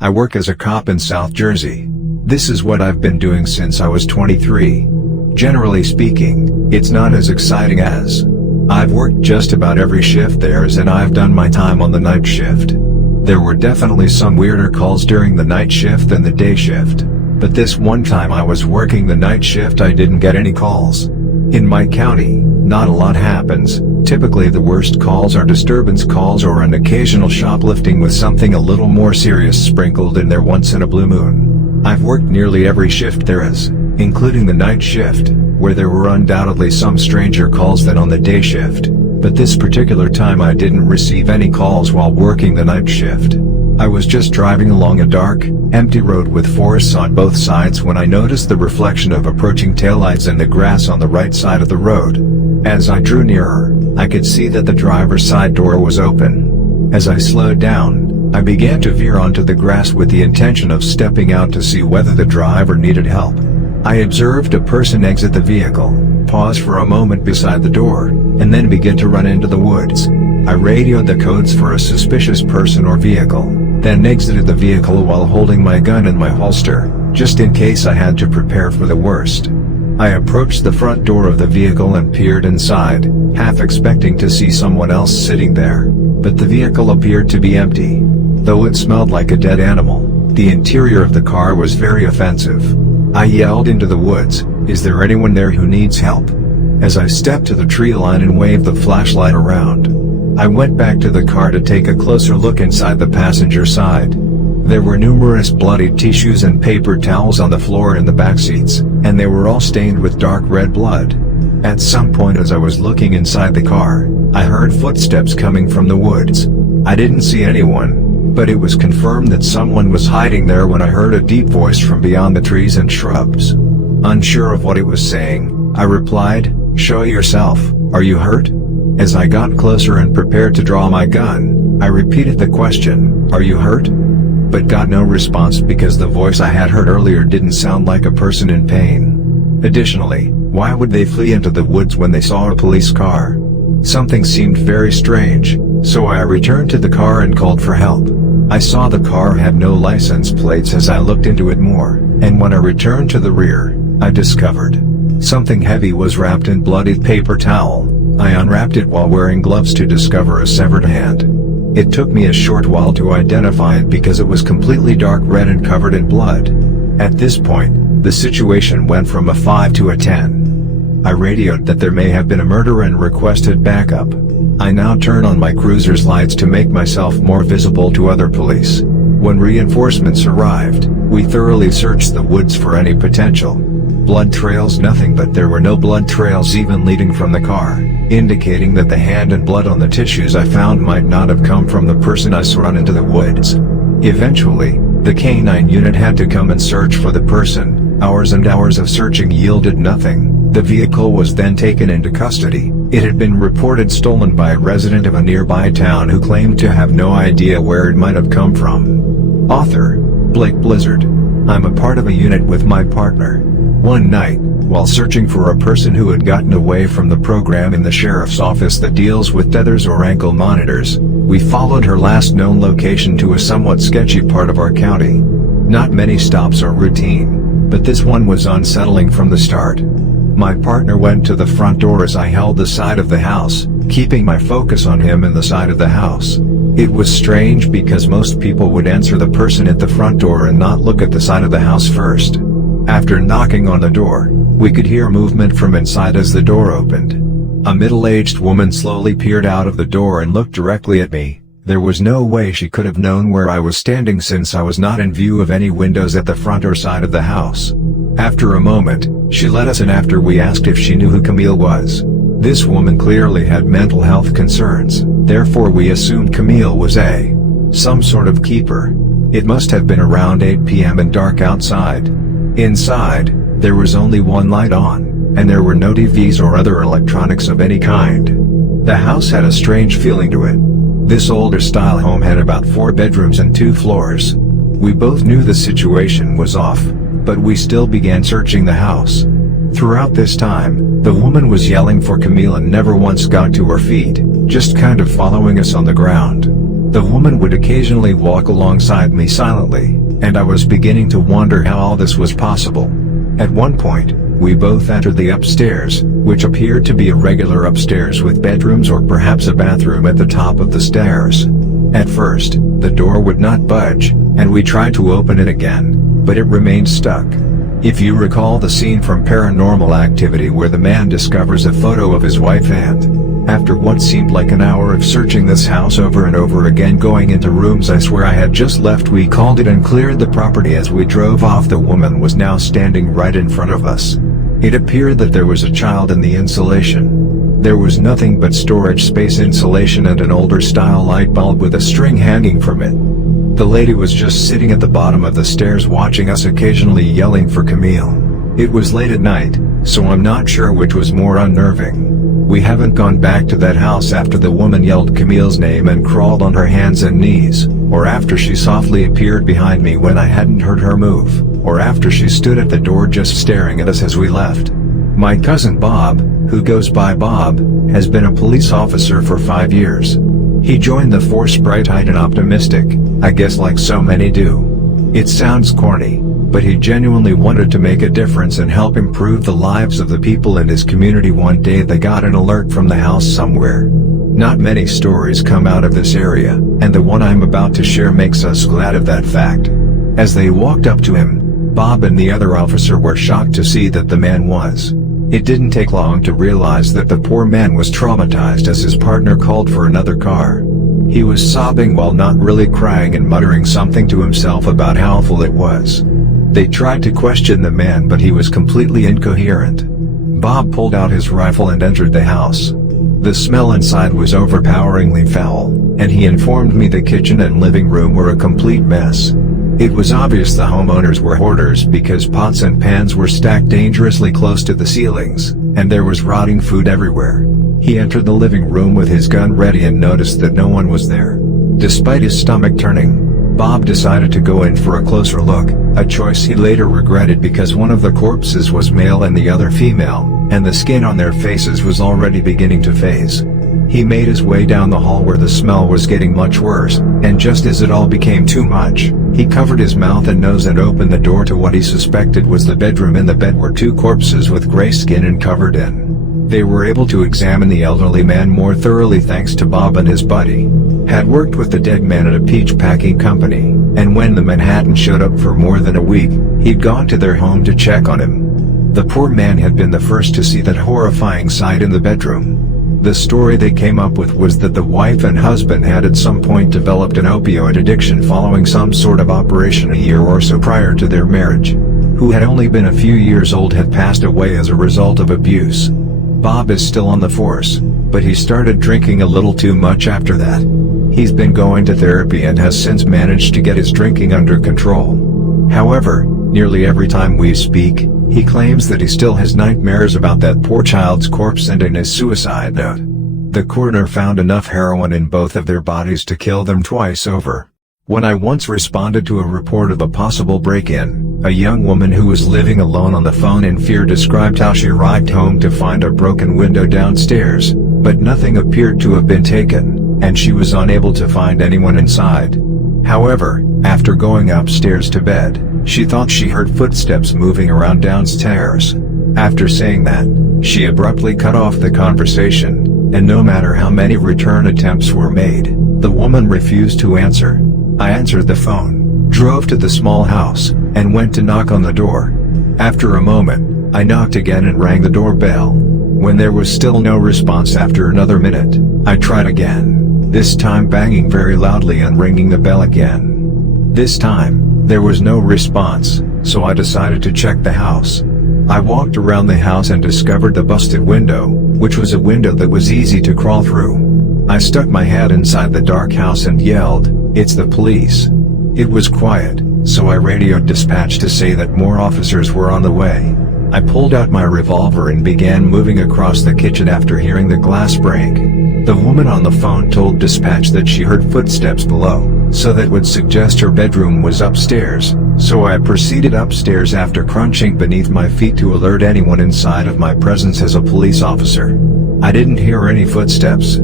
I work as a cop in South Jersey. This is what I've been doing since I was 23. Generally speaking, it's not as exciting as. I've worked just about every shift there is, and I've done my time on the night shift. There were definitely some weirder calls during the night shift than the day shift. But this one time I was working the night shift, I didn't get any calls. In my county, not a lot happens. Typically the worst calls are disturbance calls or an occasional shoplifting with something a little more serious sprinkled in there once in a blue moon. I've worked nearly every shift there is, including the night shift, where there were undoubtedly some stranger calls than on the day shift. But this particular time I didn't receive any calls while working the night shift. I was just driving along a dark, empty road with forests on both sides when I noticed the reflection of approaching taillights in the grass on the right side of the road. As I drew nearer, I could see that the driver's side door was open. As I slowed down, I began to veer onto the grass with the intention of stepping out to see whether the driver needed help. I observed a person exit the vehicle, pause for a moment beside the door, and then begin to run into the woods. I radioed the codes for a suspicious person or vehicle, then exited the vehicle while holding my gun in my holster, just in case I had to prepare for the worst. I approached the front door of the vehicle and peered inside, half expecting to see someone else sitting there, but the vehicle appeared to be empty. Though it smelled like a dead animal, the interior of the car was very offensive. I yelled into the woods, "Is there anyone there who needs help?" As I stepped to the tree line and waved the flashlight around. I went back to the car to take a closer look inside the passenger side. There were numerous bloodied tissues and paper towels on the floor in the back seats, and they were all stained with dark red blood. At some point as I was looking inside the car, I heard footsteps coming from the woods. I didn't see anyone, but it was confirmed that someone was hiding there when I heard a deep voice from beyond the trees and shrubs. Unsure of what it was saying, I replied, "Show yourself, are you hurt?" As I got closer and prepared to draw my gun, I repeated the question, "Are you hurt?" but got no response because the voice I had heard earlier didn't sound like a person in pain. Additionally, why would they flee into the woods when they saw a police car? Something seemed very strange, so I returned to the car and called for help. I saw the car had no license plates as I looked into it more, and when I returned to the rear, I discovered something heavy was wrapped in bloodied paper towel. I unwrapped it while wearing gloves to discover a severed hand. It took me a short while to identify it because it was completely dark red and covered in blood. At this point, the situation went from a 5 to a 10. I radioed that there may have been a murder and requested backup. I now turn on my cruiser's lights to make myself more visible to other police. When reinforcements arrived, we thoroughly searched the woods for any potential blood trails. Nothing, but there were no blood trails even leading from the car, indicating that the hand and blood on the tissues I found might not have come from the person I saw run into the woods. Eventually, the K9 unit had to come and search for the person. Hours and hours of searching yielded nothing. The vehicle was then taken into custody. It had been reported stolen by a resident of a nearby town who claimed to have no idea where it might have come from. Author, Blake Blizzard. I'm a part of a unit with my partner. One night, while searching for a person who had gotten away from the program in the sheriff's office that deals with tethers or ankle monitors, we followed her last known location to a somewhat sketchy part of our county. Not many stops are routine, but this one was unsettling from the start. My partner went to the front door as I held the side of the house, keeping my focus on him and the side of the house. It was strange because most people would answer the person at the front door and not look at the side of the house first. After knocking on the door, we could hear movement from inside as the door opened. A middle-aged woman slowly peered out of the door and looked directly at me. There was no way she could have known where I was standing since I was not in view of any windows at the front or side of the house. After a moment, she let us in after we asked if she knew who Camille was. This woman clearly had mental health concerns, therefore we assumed Camille was some sort of keeper. It must have been around 8 p.m. and dark outside. Inside, there was only one light on, and there were no TVs or other electronics of any kind. The house had a strange feeling to it. This older style home had about 4 bedrooms and 2 floors. We both knew the situation was off, but we still began searching the house. Throughout this time, the woman was yelling for Camille and never once got to her feet, just kind of following us on the ground. The woman would occasionally walk alongside me silently, and I was beginning to wonder how all this was possible. At one point, we both entered the upstairs, which appeared to be a regular upstairs with bedrooms or perhaps a bathroom at the top of the stairs. At first, the door would not budge, and we tried to open it again, but it remained stuck. If you recall the scene from Paranormal Activity where the man discovers a photo of his wife and, after what seemed like an hour of searching this house over and over again, going into rooms I swear I had just left, we called it and cleared the property. As we drove off, the woman was now standing right in front of us. It appeared that there was a child in the insulation. There was nothing but storage space insulation and an older style light bulb with a string hanging from it. The lady was just sitting at the bottom of the stairs watching us, occasionally yelling for Camille. It was late at night, so I'm not sure which was more unnerving. We haven't gone back to that house after the woman yelled Camille's name and crawled on her hands and knees, or after she softly appeared behind me when I hadn't heard her move, or after she stood at the door just staring at us as we left. My cousin Bob, who goes by Bob, has been a police officer for 5 years. He joined the force bright-eyed and optimistic, I guess like so many do. It sounds corny, but he genuinely wanted to make a difference and help improve the lives of the people in his community. One day they got an alert from the house somewhere. Not many stories come out of this area, and the one I'm about to share makes us glad of that fact. As they walked up to him, Bob and the other officer were shocked to see that the man was. It didn't take long to realize that the poor man was traumatized as his partner called for another car. He was sobbing while not really crying and muttering something to himself about how awful it was. They tried to question the man, but he was completely incoherent. Bob pulled out his rifle and entered the house. The smell inside was overpoweringly foul, and he informed me the kitchen and living room were a complete mess. It was obvious the homeowners were hoarders because pots and pans were stacked dangerously close to the ceilings, and there was rotting food everywhere. He entered the living room with his gun ready and noticed that no one was there. Despite his stomach turning, Bob decided to go in for a closer look, a choice he later regretted because one of the corpses was male and the other female, and the skin on their faces was already beginning to phase. He made his way down the hall where the smell was getting much worse, and just as it all became too much, he covered his mouth and nose and opened the door to what he suspected was the bedroom. In the bed were 2 corpses with gray skin and covered in. They were able to examine the elderly man more thoroughly thanks to Bob and his buddy. Had worked with the dead man at a peach packing company, and when the Manhattan showed up for more than a week, he'd gone to their home to check on him. The poor man had been the first to see that horrifying sight in the bedroom. The story they came up with was that the wife and husband had at some point developed an opioid addiction following some sort of operation a year or so prior to their marriage. Who had only been a few years old had passed away as a result of abuse. Bob is still on the force, but he started drinking a little too much after that. He's been going to therapy and has since managed to get his drinking under control. However, nearly every time we speak, he claims that he still has nightmares about that poor child's corpse, and in his suicide note, the coroner found enough heroin in both of their bodies to kill them twice over. When I once responded to a report of a possible break-in, a young woman who was living alone on the phone in fear described how she arrived home to find a broken window downstairs, but nothing appeared to have been taken, and she was unable to find anyone inside. However, after going upstairs to bed, she thought she heard footsteps moving around downstairs. After saying that, she abruptly cut off the conversation, and no matter how many return attempts were made, the woman refused to answer. I answered the phone, drove to the small house, and went to knock on the door. After a moment, I knocked again and rang the doorbell. When there was still no response after another minute, I tried again, this time banging very loudly and ringing the bell again. This time, there was no response, so I decided to check the house. I walked around the house and discovered the busted window, which was a window that was easy to crawl through. I stuck my head inside the dark house and yelled, "It's the police." It was quiet, so I radioed dispatch to say that more officers were on the way. I pulled out my revolver and began moving across the kitchen after hearing the glass break. The woman on the phone told dispatch that she heard footsteps below, so that would suggest her bedroom was upstairs, so I proceeded upstairs after crunching beneath my feet to alert anyone inside of my presence as a police officer. I didn't hear any footsteps,